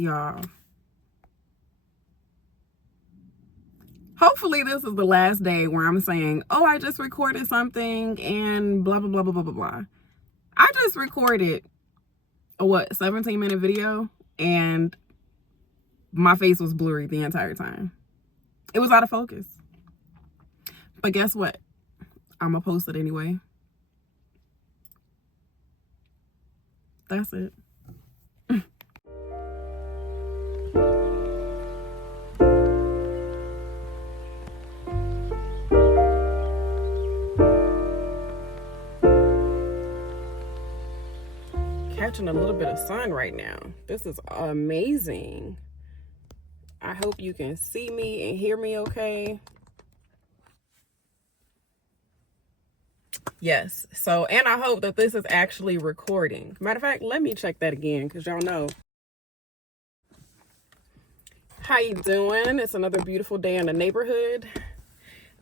Y'all. Hopefully this is the last day where I'm saying, oh, I just recorded something and blah, blah, blah, blah, blah, blah, blah. I just recorded a 17-minute video and my face was blurry the entire time. It was out of focus. But guess what? I'm gonna post it anyway. That's it. Catching a little bit of sun right now. This is amazing. I hope you can see me and hear me okay. Yes. So, and I hope that this is actually recording. Matter of fact, let me check that again because y'all know. How you doing? It's another beautiful day in the neighborhood.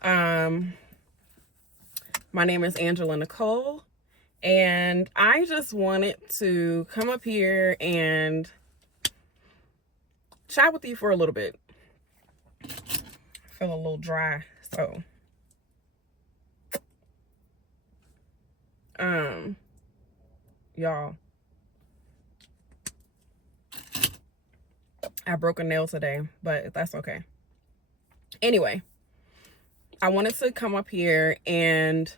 My name is Angela Nicole, and I just wanted to come up here and chat with you for a little bit. I feel a little dry, so y'all, I broke a nail today, but that's okay. Anyway, I wanted to come up here and,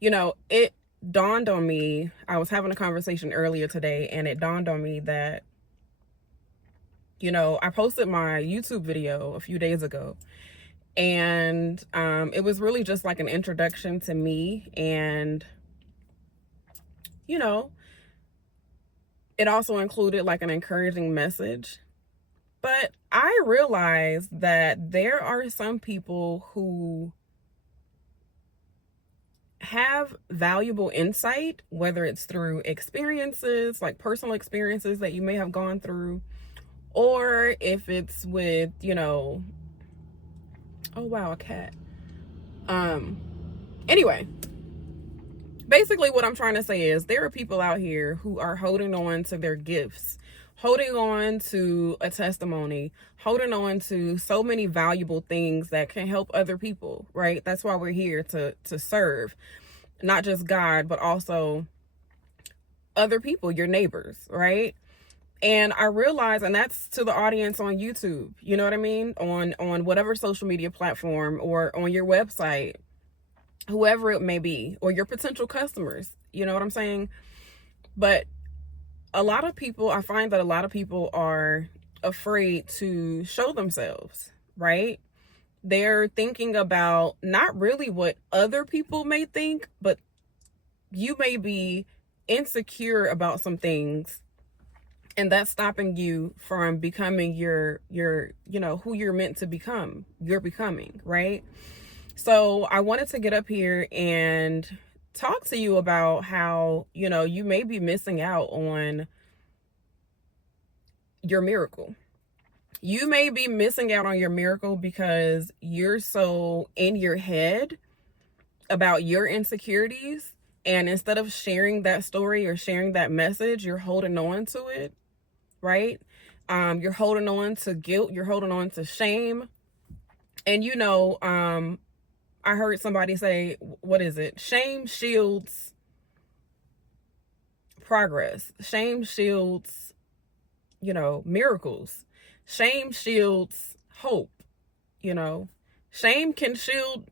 you know, it dawned on me. I was having a conversation earlier today, and it dawned on me that, you know, I posted my YouTube video a few days ago, and it was really just like an introduction to me, and, you know, it also included like an encouraging message. But I realized that there are some people who have valuable insight, whether it's through experiences, like personal experiences that you may have gone through, or if it's with, you know, oh wow, a cat. Anyway, basically what I'm trying to say is there are people out here who are holding on to their gifts, holding on to a testimony, holding on to so many valuable things that can help other people, right? That's why we're here, to serve not just God, but also other people, your neighbors, right? And I realize, and that's to the audience on YouTube, you know what I mean? On whatever social media platform, or on your website, whoever it may be, or your potential customers, you know what I'm saying? But a lot of people, I find that a lot of people are afraid to show themselves, right? They're thinking about not really what other people may think, but you may be insecure about some things, and that's stopping you from becoming your, you know, who you're meant to become, you're becoming, right? So I wanted to get up here and talk to you about how, you know, you may be missing out on your miracle. You may be missing out on your miracle because you're so in your head about your insecurities, and instead of sharing that story or sharing that message, you're holding on to it, right? You're holding on to guilt, you're holding on to shame. And you know, I heard somebody say, what is it? Shame shields progress. Shame shields, you know, miracles. Shame shields hope, you know. Shame can shield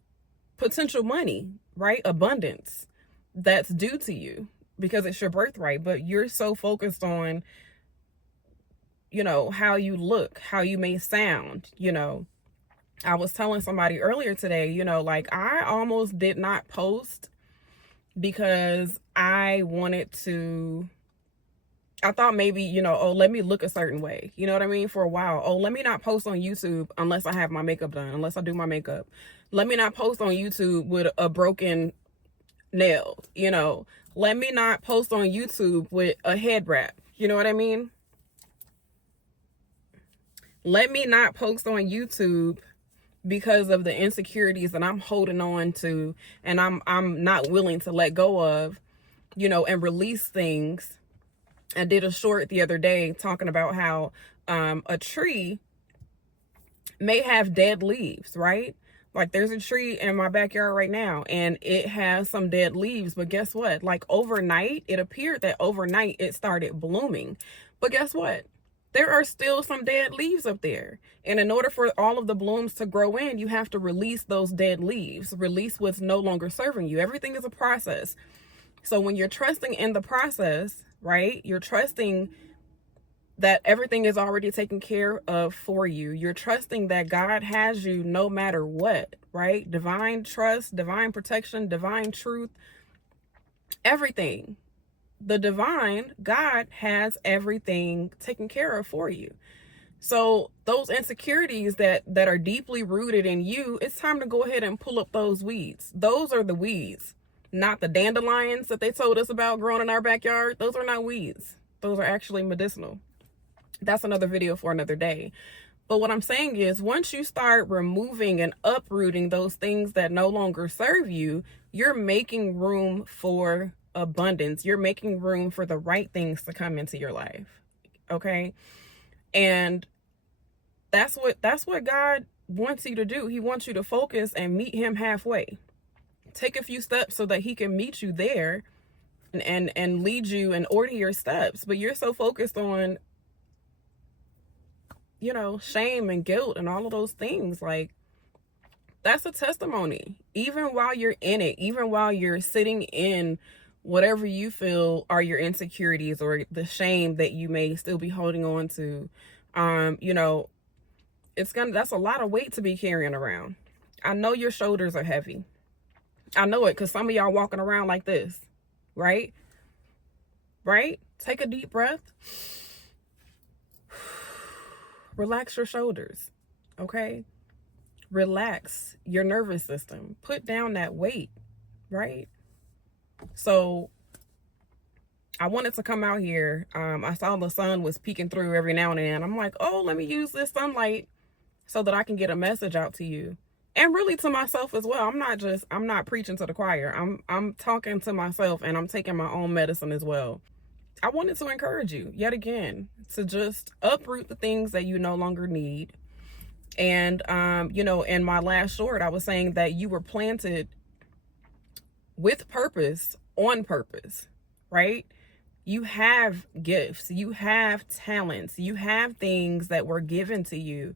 potential money, right? Abundance that's due to you because it's your birthright. But you're so focused on, you know, how you look, how you may sound, you know. I was telling somebody earlier today, you know, like I almost did not post because I thought maybe, you know, oh, let me look a certain way. You know what I mean? For a while. Oh, let me not post on YouTube unless I have my makeup done, unless I do my makeup. Let me not post on YouTube with a broken nail, you know. Let me not post on YouTube with a head wrap. You know what I mean? Let me not post on YouTube because of the insecurities that I'm holding on to and I'm not willing to let go of, you know, and release things I did a short the other day talking about how a tree may have dead leaves, right? Like there's a tree in my backyard right now and it has some dead leaves, but guess what? Like overnight, it appeared that overnight it started blooming. But guess what? There are still some dead leaves up there. And in order for all of the blooms to grow in, you have to release those dead leaves, release what's no longer serving you. Everything is a process. So when you're trusting in the process, right? You're trusting that everything is already taken care of for you. You're trusting that God has you no matter what, right? Divine trust, divine protection, divine truth, everything. The divine, God has everything taken care of for you. So those insecurities that are deeply rooted in you, it's time to go ahead and pull up those weeds. Those are the weeds, not the dandelions that they told us about growing in our backyard. Those are not weeds. Those are actually medicinal. That's another video for another day. But what I'm saying is, once you start removing and uprooting those things that no longer serve you, you're making room for abundance. You're making room for the right things to come into your life. Okay? And that's what God wants you to do. He wants you to focus and meet him halfway. Take a few steps so that he can meet you there and lead you and order your steps. But you're so focused on, you know, shame and guilt and all of those things. Like, that's a testimony. Even while you're in it, even while you're sitting in whatever you feel are your insecurities or the shame that you may still be holding on to, you know, that's a lot of weight to be carrying around. I know your shoulders are heavy. I know it because some of y'all walking around like this, right? Right? Take a deep breath. Relax your shoulders, okay? Relax your nervous system. Put down that weight, right? So I wanted to come out here. I saw the sun was peeking through every now and then. I'm like, oh, let me use this sunlight so that I can get a message out to you. And really to myself as well. I'm not preaching to the choir. I'm talking to myself and I'm taking my own medicine as well. I wanted to encourage you yet again to just uproot the things that you no longer need. And, you know, in my last short, I was saying that you were planted with purpose, on purpose, right? You have gifts, you have talents, you have things that were given to you.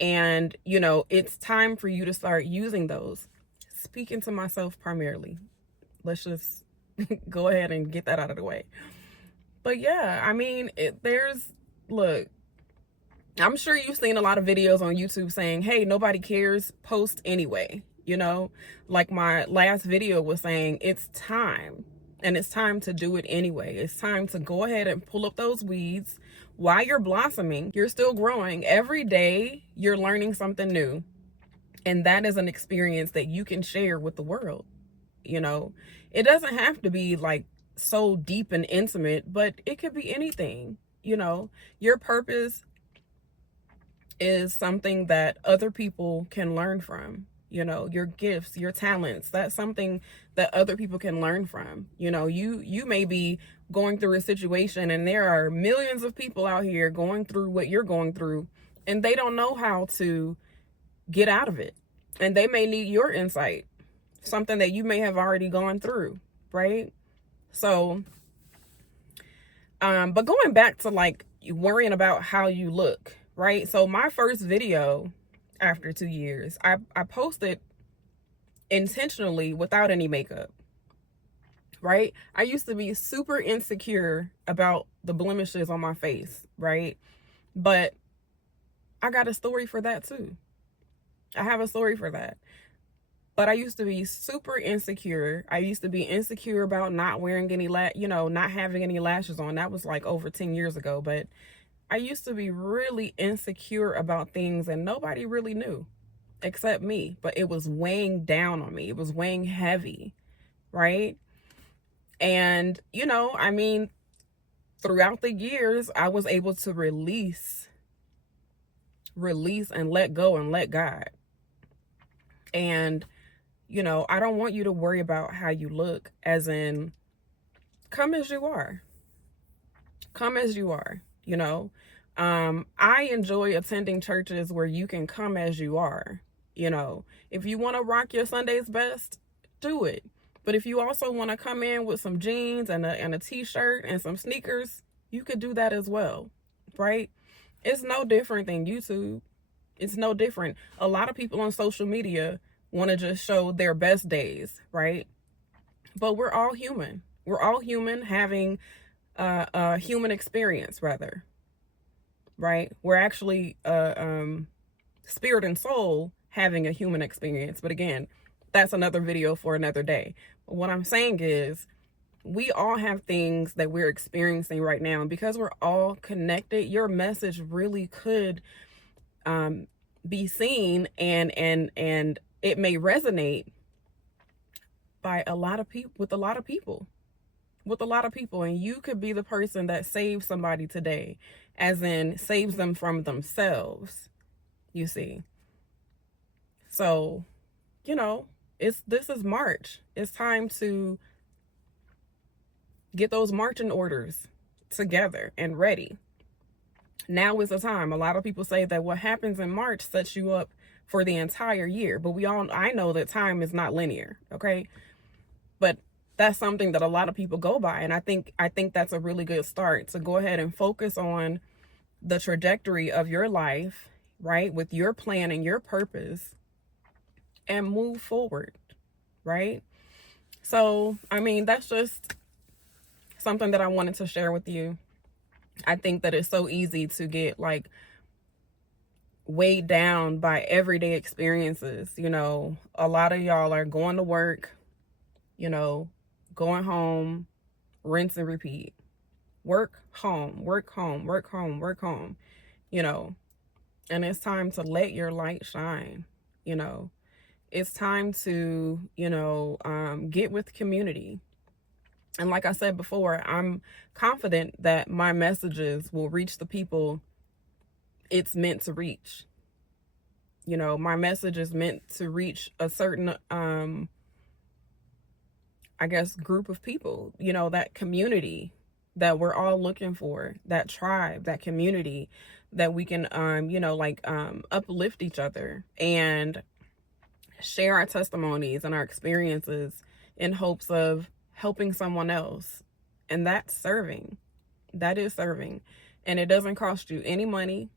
And, you know, it's time for you to start using those. Speaking to myself primarily. Let's just go ahead and get that out of the way. But yeah, I mean, look, I'm sure you've seen a lot of videos on YouTube saying, hey, nobody cares, post anyway. You know, like my last video was saying, it's time. And it's time to do it anyway. It's time to go ahead and pull up those weeds. While you're blossoming, you're still growing. Every day, you're learning something new. And that is an experience that you can share with the world. You know, it doesn't have to be like so deep and intimate, but it could be anything. You know, your purpose is something that other people can learn from. You know, your gifts, your talents, that's something that other people can learn from. You know, you may be going through a situation and there are millions of people out here going through what you're going through and they don't know how to get out of it. And they may need your insight, something that you may have already gone through, right? So, but going back to like worrying about how you look, right? So my first video after 2 years, I posted intentionally without any makeup, right? I used to be super insecure about the blemishes on my face, right? But I got a story for that too. I have a story for that. But I used to be super insecure. I used to be insecure about not wearing any not having any lashes on. That was like over 10 years ago. But I used to be really insecure about things and nobody really knew except me. But it was weighing down on me. It was weighing heavy, right? And, you know, I mean, throughout the years, I was able to release and let go and let God. And, you know, I don't want you to worry about how you look, as in, come as you are. Come as you are, you know. I enjoy attending churches where you can come as you are, you know. If you want to rock your Sunday's best, do it. But if you also want to come in with some jeans and a t-shirt and some sneakers, you could do that as well, right? It's no different than YouTube. It's no different. A lot of people on social media want to just show their best days, right? But we're all human. We're all human having a human experience, rather, right? We're actually spirit and soul having a human experience. But again, that's another video for another day. But what I'm saying is, we all have things that we're experiencing right now, and because we're all connected, your message really could be seen, and it may resonate by a lot of people, with a lot of people, and you could be the person that saves somebody today, as in saves them from themselves, you see. So, you know, this is March. It's time to get those marching orders together and ready. Now is the time. A lot of people say that what happens in March sets you up for the entire year, but I know that time is not linear, okay? But that's something that a lot of people go by, and I think that's a really good start, to go ahead and focus on the trajectory of your life, right, with your plan and your purpose, and move forward, right? So, I mean, that's just something that I wanted to share with you. I think that it's so easy to get like weighed down by everyday experiences. You know, a lot of y'all are going to work, you know, going home, rinse and repeat. Work, home, work, home, work, home, work, home, you know. And it's time to let your light shine, you know. It's time to, you know, get with community. And like I said before, I'm confident that my messages will reach the people it's meant to reach. You know, my message is meant to reach a certain, I guess, group of people, you know, that community that we're all looking for, that tribe, that community that we can, you know, like uplift each other and share our testimonies and our experiences in hopes of helping someone else. And that's serving. That is serving. And it doesn't cost you any money.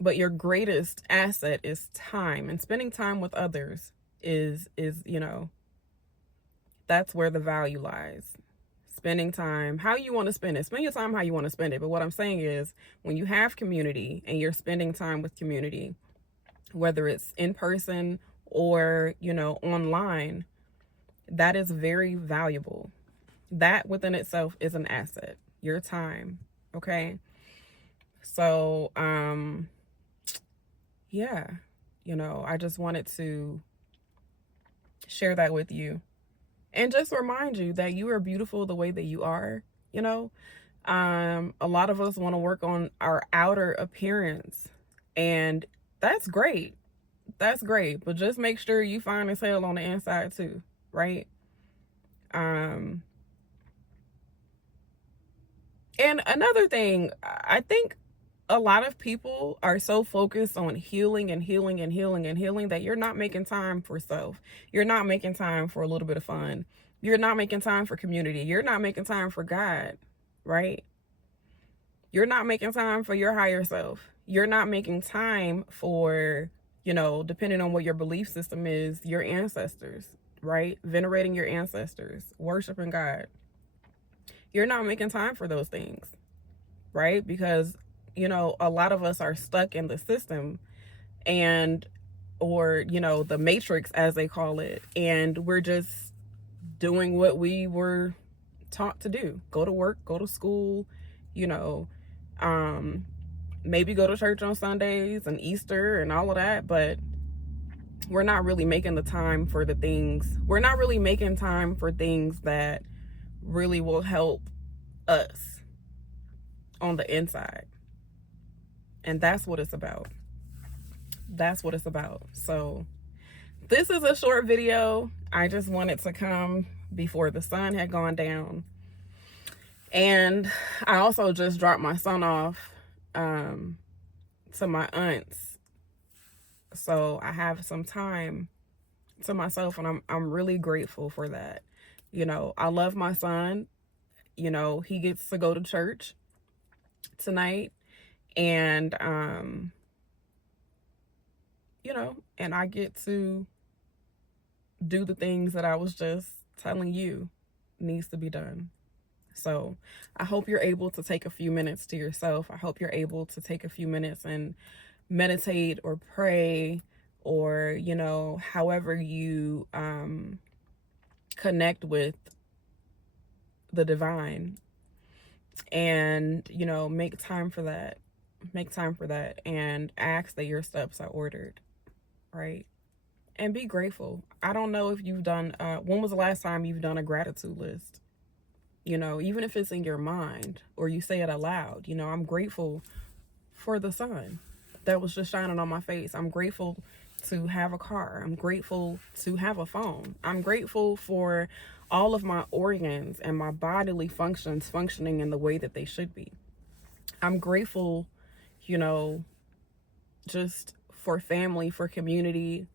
But your greatest asset is time, and spending time with others is, you know, that's where the value lies. Spending time, how you want to spend it. Spend your time how you want to spend it. But what I'm saying is, when you have community and you're spending time with community, whether it's in person or, you know, online, that is very valuable. That within itself is an asset, your time. Okay. So, yeah, you know, I just wanted to share that with you and just remind you that you are beautiful the way that you are. You know, a lot of us want to work on our outer appearance, and that's great. That's great. But just make sure you fine as hell on the inside too, right? And another thing, I think a lot of people are so focused on healing and healing and healing and healing that you're not making time for self. You're not making time for a little bit of fun. You're not making time for community. You're not making time for God, right? You're not making time for your higher self. You're not making time for, you know, depending on what your belief system is, your ancestors, right? Venerating your ancestors, worshiping God. You're not making time for those things, right? Because, you know, a lot of us are stuck in the system, and, or, you know, the matrix as they call it. And we're just doing what we were taught to do. Go to work, go to school, you know, maybe go to church on Sundays and Easter and all of that. But we're not really making the time for the things. We're not really making time for things that really will help us on the inside. And that's what it's about. That's what it's about. So this is a short video. I just wanted to come before the sun had gone down And I also just dropped my son off to my aunt's. So I have some time to myself, and I'm really grateful for that. I love my son. He gets to go to church tonight, and and I get to do the things that I was just telling you needs to be done. So I hope you're able to take a few minutes to yourself. I hope you're able to take a few minutes and meditate or pray, or however you connect with the divine, and make time for that. And ask that your steps are ordered, right? And be grateful. I don't know if you've done when was the last time you've done a gratitude list? Even if it's in your mind or you say it aloud. I'm grateful for the sun that was just shining on my face. I'm grateful to have a car. I'm grateful to have a phone. I'm grateful for all of my organs and my bodily functions functioning in the way that they should be. I'm grateful, just for family, for community,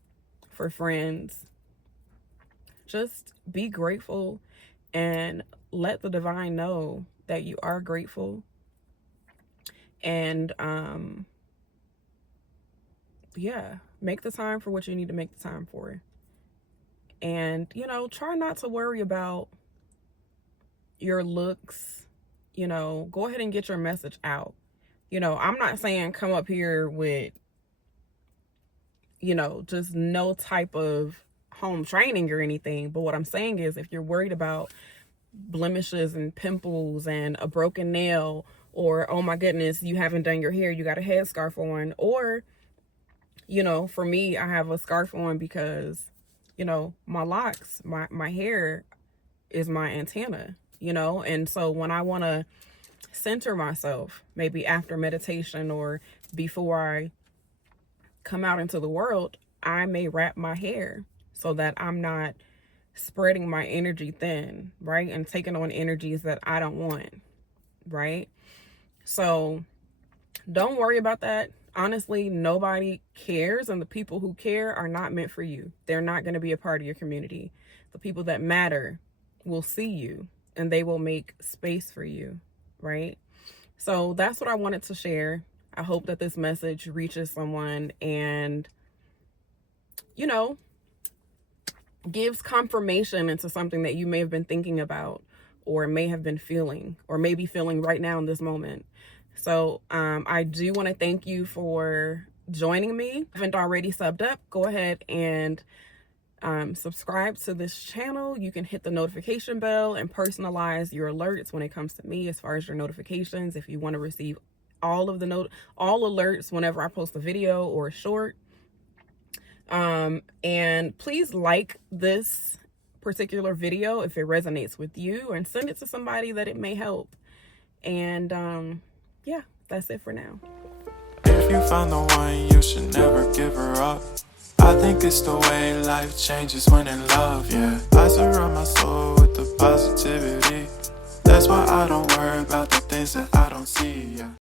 for friends. Just be grateful and let the divine know that you are grateful. And make the time for what you need to make the time for. And try not to worry about your looks. Go ahead and get your message out. I'm not saying come up here with just no type of home training or anything, but what I'm saying is, if you're worried about blemishes and pimples and a broken nail, or oh my goodness, you haven't done your hair, you got a headscarf on, or for me, I have a scarf on because my locks, my hair is my antenna, and so when I want to center myself, maybe after meditation or before I come out into the world, I may wrap my hair so that I'm not spreading my energy thin, right? And taking on energies that I don't want, right? So don't worry about that. Honestly, nobody cares, and the people who care are not meant for you. They're not going to be a part of your community. The people that matter will see you, and they will make space for you, right? So that's what I wanted to share. I hope that this message reaches someone and, gives confirmation into something that you may have been thinking about, or may have been feeling, or maybe feeling right now in this moment. So I do want to thank you for joining me. If you haven't already subbed up, go ahead and subscribe to this channel. You can hit the notification bell and personalize your alerts when it comes to me, as far as your notifications. If you want to receive all alerts whenever I post a video or a short. And please like this particular video if it resonates with you, and send it to somebody that it may help. And that's it for now. If you found the one, you should never give her up. I think it's the way life changes when in love, yeah. I surround my soul with the positivity. That's why I don't worry about the things that I don't see, yeah.